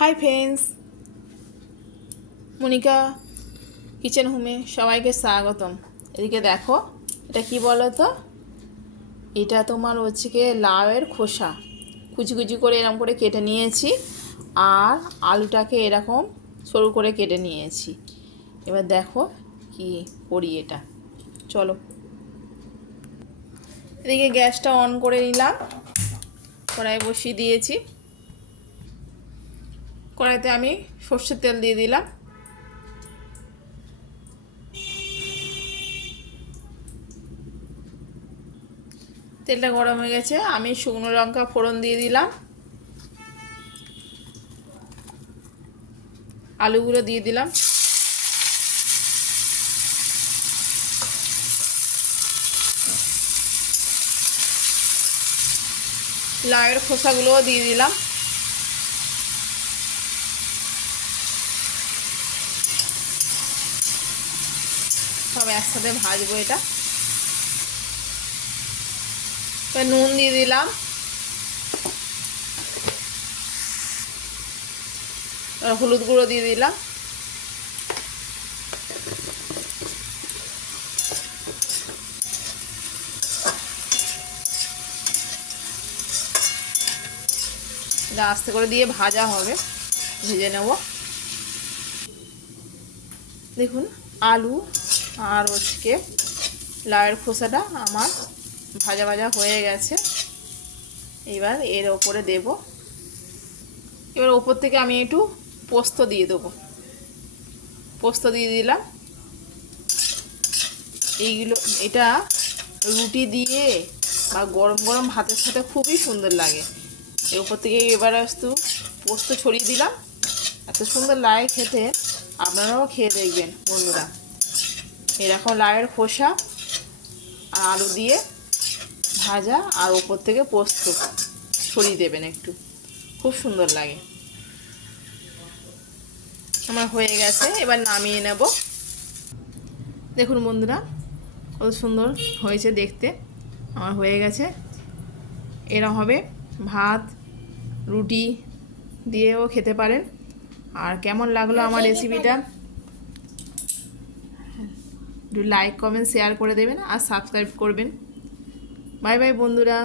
Hi friends, Monika kitchen হোমে সবাইকে স্বাগতম। এদিকে দেখো, এটা কি বলো তো? এটা তোমার হচ্ছে কি লাউয়ের খোসা কুচি কুচি করে এরকম করে কেটে নিয়েছি, আর আলুটাকে এরকম সরু করে কেটে নিয়েছি। এবার দেখো কি করি এটা, চলো। এদিকে গ্যাসটা অন করে নিলাম, কড়াই বসিয়ে দিয়েছি। কড়াইতে আমি সর্ষের তেল দিয়ে দিলাম। তেলটা গরম হয়ে গেছে, আমি শুকনো লঙ্কা ফোড়ন দিয়ে দিলাম, আলুগুলো দিয়ে দিলাম, লাউয়ের খোসাগুলোও দিয়ে দিলাম। সব একসাথে ভাজবো এটা। নুন দিয়ে দিলাম, হলুদ গুঁড়ো দিয়ে দিলাম, আস্তে করে দিয়ে ভাজা হবে, ভেজে নেব। দেখুন, আলু আর হচ্ছে লাউয়ের খোসাটা আমার ভাজা ভাজা হয়ে গেছে। এবার এর ওপরে দেব। এবার ওপর থেকে আমি একটু পোস্ত দিয়ে দেবো। পোস্ত দিয়ে দিলাম। এইগুলো এটা রুটি দিয়ে বা গরম গরম ভাতের সাথে খুবই সুন্দর লাগে। এর উপর থেকে এবার একটু পোস্ত ছড়িয়ে দিলাম। এত সুন্দর লাগে খেতে, আপনারাও খেয়ে দেখবেন বন্ধুরা। এরকম লাউয়ের খোসা আর আলু দিয়ে ভাজা, আর উপর থেকে পোস্ত ছড়িয়ে দেবেন একটু, খুব সুন্দর লাগে। আমার হয়ে গেছে, এবার নামিয়ে নেব। দেখুন বন্ধুরা, কত সুন্দর হয়েছে দেখতে। আমার হয়ে গেছে। এরা হবে ভাত রুটি দিয়েও খেতে পারেন। আর কেমন লাগলো আমার রেসিপিটা, একটু লাইক কমেন্ট শেয়ার করে দেবেন আর সাবস্ক্রাইব করবেন। বাই বাই বন্ধুরা।